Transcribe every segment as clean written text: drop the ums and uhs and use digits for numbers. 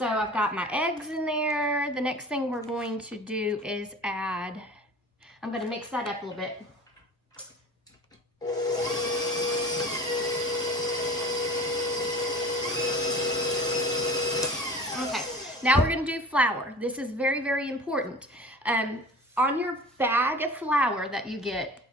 So I've got my eggs in there. The next thing we're going to do is add, I'm going to mix that up a little bit. Okay, now we're going to do flour. This is very, very important. On your bag of flour that you get,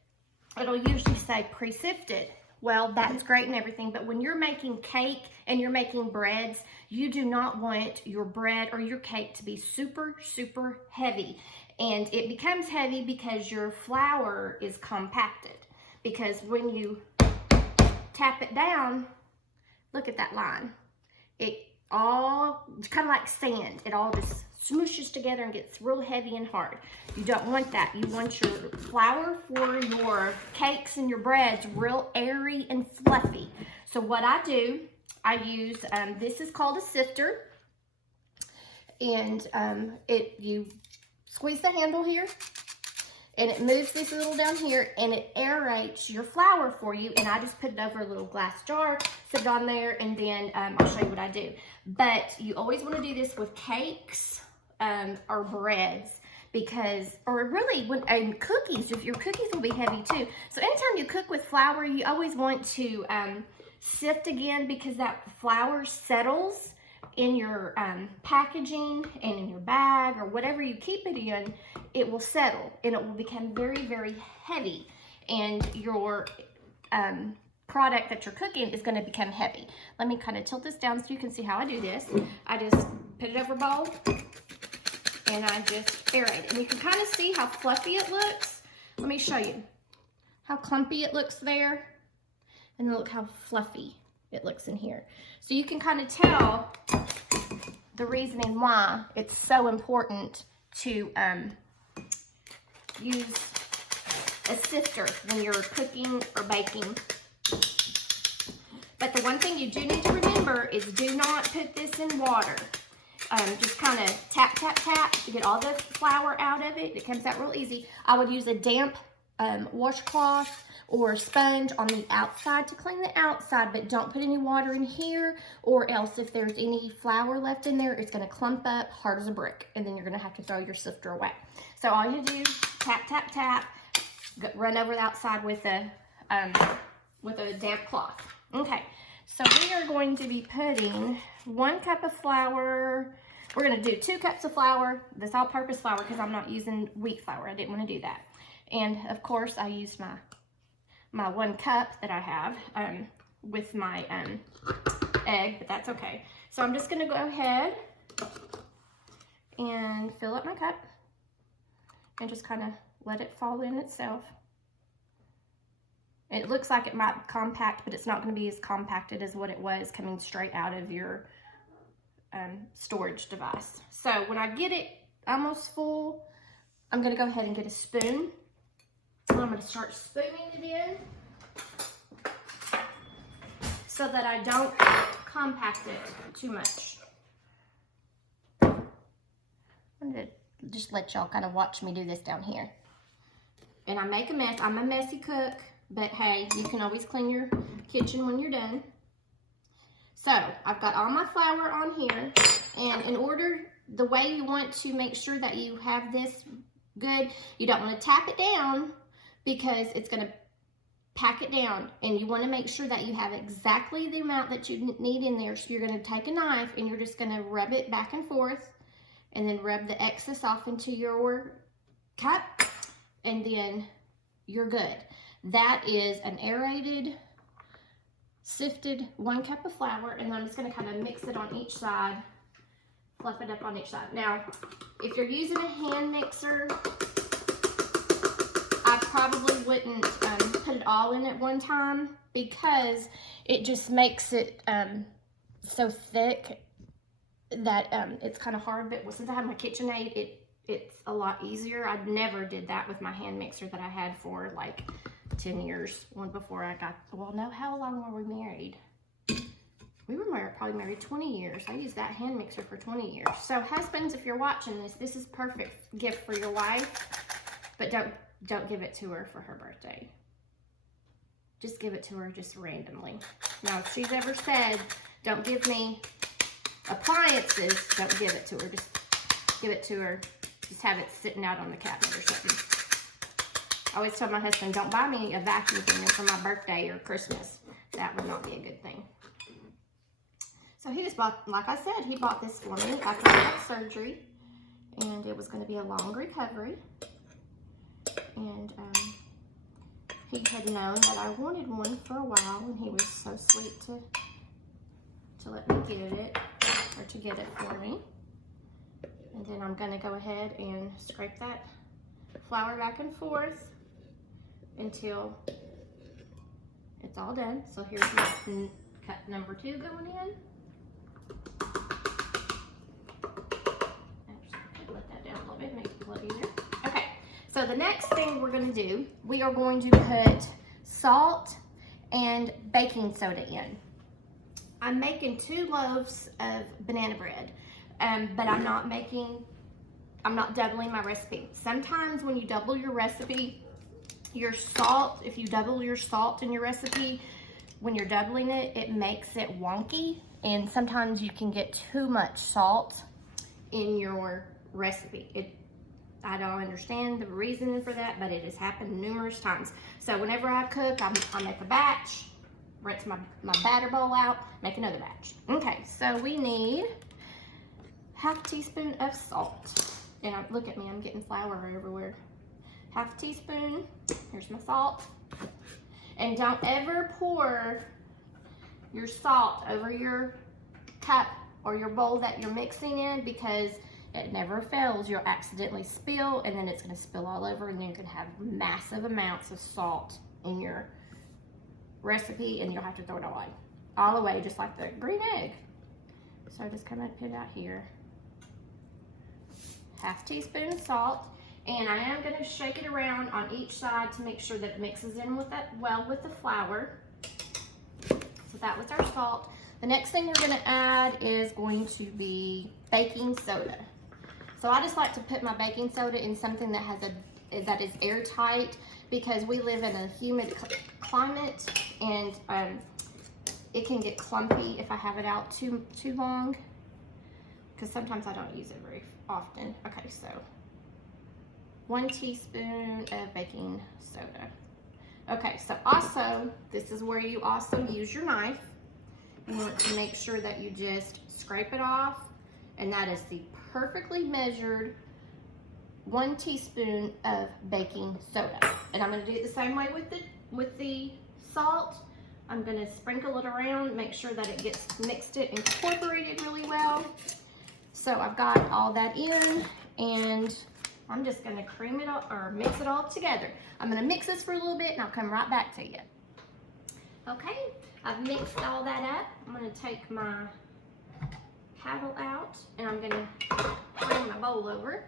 it'll usually say pre-sifted. Well, that's great and everything, but when you're making cake and you're making breads, you do not want your bread or your cake to be super, super heavy. And it becomes heavy because your flour is compacted. Because when you tap it down, look at that line. It's kind of like sand. It all just smooshes together and gets real heavy and hard. You don't want that. You want your flour for your cakes and your breads real airy and fluffy. So what I do, I use, this is called a sifter. And you squeeze the handle here and it moves this little down here and it aerates your flour for you. And I just put it over a little glass jar, sit it on there, and then I'll show you what I do. But you always want to do this with cakes or breads, because, or really and cookies, if your cookies will be heavy too. So anytime you cook with flour, you always want to sift again, because that flour settles in your packaging and in your bag or whatever you keep it in. It will settle and it will become very, very heavy, and your product that you're cooking is going to become heavy. Let me kind of tilt this down so you can see how I do this. I just put it over a bowl and I just aerate it. And you can kind of see how fluffy it looks. Let me show you how clumpy it looks there. And look how fluffy it looks in here. So you can kind of tell the reasoning why it's so important to use a sifter when you're cooking or baking. But the one thing you do need to remember is do not put this in water. Just kind of tap, tap, tap to get all the flour out of it. It comes out real easy. I would use a damp washcloth or a sponge on the outside to clean the outside, but don't put any water in here, or else if there's any flour left in there, it's going to clump up hard as a brick, and then you're going to have to throw your sifter away. So all you do, tap, tap, tap, run over the outside with a damp cloth. Okay, so we are going to be putting 1 cup of flour. We're going to do 2 cups of flour, this all-purpose flour, because I'm not using wheat flour. I didn't want to do that. And of course, I used my 1 cup that I have with my egg, but that's okay. So I'm just going to go ahead and fill up my cup and just kind of let it fall in itself. It looks like it might be compact, but it's not going to be as compacted as what it was coming straight out of your storage device. So when I get it almost full, I'm going to go ahead and get a spoon. And I'm going to start spooning it in so that I don't compact it too much. I'm going to just let y'all kind of watch me do this down here. And I make a mess. I'm a messy cook, but hey, you can always clean your kitchen when you're done. So I've got all my flour on here, and in order, the way you want to make sure that you have this good, you don't want to tap it down, because it's going to pack it down, and you want to make sure that you have exactly the amount that you need in there. So you're going to take a knife and you're just going to rub it back and forth, and then rub the excess off into your cup, and then you're good. That is an aerated, sifted 1 cup of flour, and I'm just going to kind of mix it on each side, fluff it up on each side. Now, if you're using a hand mixer, I probably wouldn't put it all in at one time, because it just makes it so thick that it's kind of hard. But since I have my KitchenAid, it's a lot easier. I never did that with my hand mixer that I had for like 10 years, one before I got, well, no, how long were we married? We were probably married 20 years. I used that hand mixer for 20 years. So husbands, if you're watching this, this is perfect gift for your wife, but don't give it to her for her birthday. Just give it to her just randomly. Now, if she's ever said, don't give me appliances, don't give it to her. Just give it to her. Just have it sitting out on the cabinet or something. I always tell my husband, don't buy me a vacuum cleaner for my birthday or Christmas. That would not be a good thing. So he just bought, like I said, he bought this for me after I had surgery. And it was going to be a long recovery. And he had known that I wanted one for a while, and he was so sweet to let me get it, or to get it for me. And then I'm going to go ahead and scrape that flour back and forth until it's all done. So here's my cut number 2 going in. Actually, let that down a little bit, make it a little easier. Okay, so the next thing we're going to do, we are going to put salt and baking soda in. I'm making 2 loaves of banana bread, but I'm not doubling my recipe. Sometimes when you double your recipe, your salt, if you double your salt in your recipe, when you're doubling it, it makes it wonky, and sometimes you can get too much salt in your recipe. I don't understand the reason for that, but it has happened numerous times. So whenever I cook, I make a batch, rinse my batter bowl out, make another batch. Okay, so we need ½ teaspoon of salt. And look at me, I'm getting flour everywhere. ½ teaspoon, here's my salt. And don't ever pour your salt over your cup or your bowl that you're mixing in, because it never fails. You'll accidentally spill, and then it's going to spill all over, and then you can have massive amounts of salt in your recipe, and you'll have to throw it all away, just like the green egg. So I just kind of put it out here. ½ teaspoon of salt, and I am going to shake it around on each side to make sure that it mixes in with that well with the flour. So that was our salt. The next thing we're going to add is going to be baking soda. So I just like to put my baking soda in something that is airtight, because we live in a humid climate, and it can get clumpy if I have it out too long, because sometimes I don't use it very often. Okay, so 1 teaspoon of baking soda. Okay, so also, this is where you also use your knife. You want to make sure that you just scrape it off, and that is the perfectly measured 1 teaspoon of baking soda. And I'm going to do it the same way with the salt. I'm going to sprinkle it around, make sure that it gets mixed and incorporated really well. So I've got all that in, and I'm just going to cream it up, or mix it all together. I'm going to mix this for a little bit, and I'll come right back to you. Okay, I've mixed all that up. I'm going to take my paddle out, and I'm going to bring my bowl over.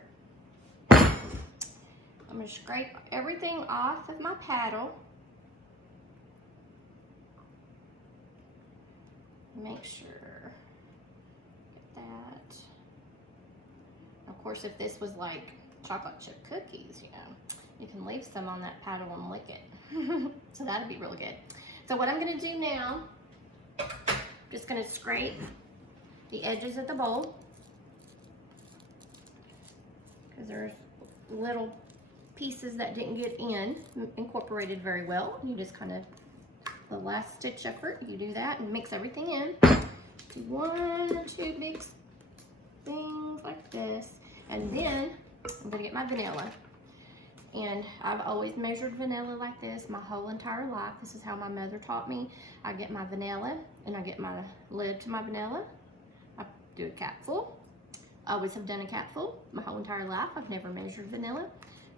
I'm going to scrape everything off of my paddle. Make sure, get that. Of course, if this was like chocolate chip cookies, you know, you can leave some on that paddle and lick it. So that'd be really good. So what I'm going to do now, just going to scrape the edges of the bowl, because there's little pieces that didn't get incorporated very well. You just kind of, the last stitch effort, you do that and mix everything in. Do 1 or 2 big things like this, and then I'm going to get my vanilla. And I've always measured vanilla like this my whole entire life. This is how my mother taught me. I get my vanilla, and I get my lid to my vanilla. I do a capful. I always have done a capful my whole entire life. I've never measured vanilla,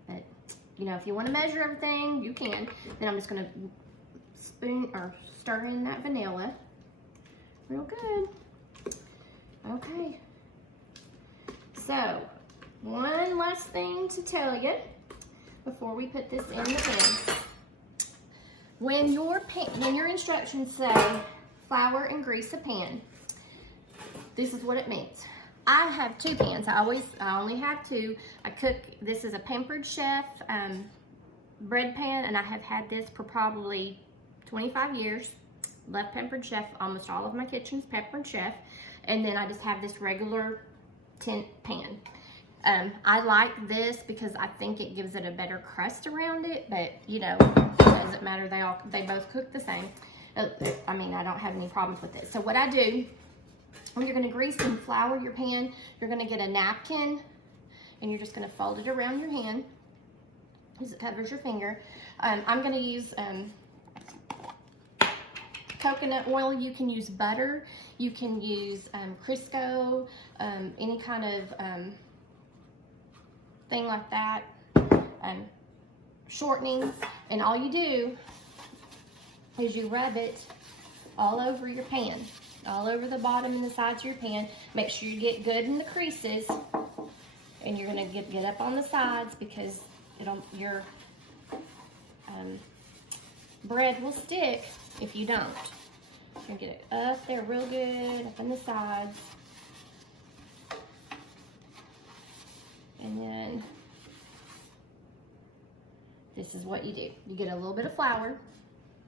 but you know, if you want to measure everything, you can. Then I'm just going to spoon or stir in that vanilla real good. Okay, so one last thing to tell you before we put this in the pan. When your instructions say flour and grease a pan, this is what it means. I have 2 pans. I only have 2. I cook, this is a Pampered Chef bread pan, and I have had this for probably 25 years. Love Pampered Chef. Almost all of my kitchen's Pampered Chef. And then I just have this regular tin pan. I like this because I think it gives it a better crust around it, but you know, it doesn't matter. They both cook the same. I mean, I don't have any problems with it. So what I do, when you're going to grease and flour your pan, you're going to get a napkin and you're just going to fold it around your hand because it covers your finger. I'm going to use coconut oil. You can use butter. You can use Crisco, any kind of thing like that, shortening. And all you do is you rub it all over your pan, all over the bottom and the sides of your pan. Make sure you get good in the creases, and you're gonna get up on the sides because your bread will stick if you don't. You're gonna get it up there real good, up on the sides. And then this is what you do. You get a little bit of flour,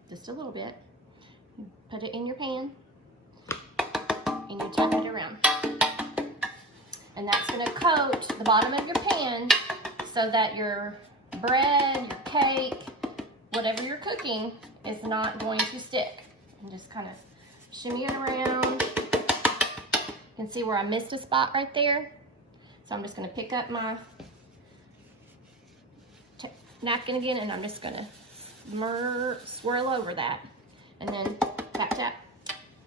just a little bit, you put it in your pan, and you tap it around. And that's gonna coat the bottom of your pan so that your bread, your cake, whatever you're cooking is not going to stick. And just kind of shimmy it around. You can see where I missed a spot right there. So I'm just gonna pick up my napkin again, and I'm just gonna swirl over that, and then tap, tap,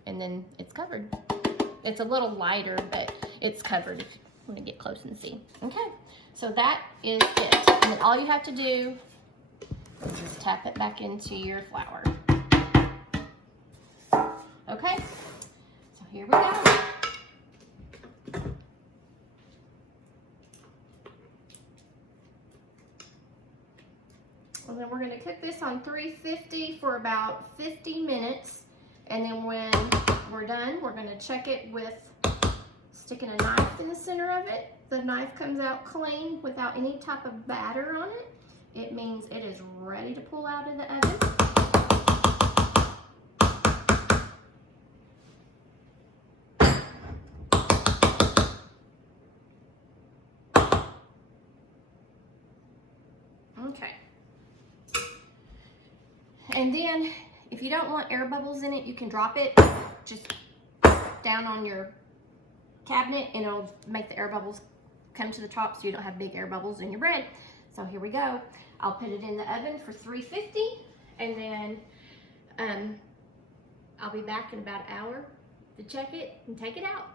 and then it's covered. It's a little lighter, but it's covered if you want to get close and see. Okay, so that is it. And then all you have to do is just tap it back into your flour. Okay, so here we go. And then we're going to cook this on 350 for about 50 minutes. And then when we're done, we're going to check it with sticking a knife in the center of it. The knife comes out clean without any type of batter on it. It means it is ready to pull out of the oven. Okay. And then, if you don't want air bubbles in it, you can drop it just down on your cabinet, and it'll make the air bubbles come to the top so you don't have big air bubbles in your bread. So here we go. I'll put it in the oven for 350, and then I'll be back in about an hour to check it and take it out.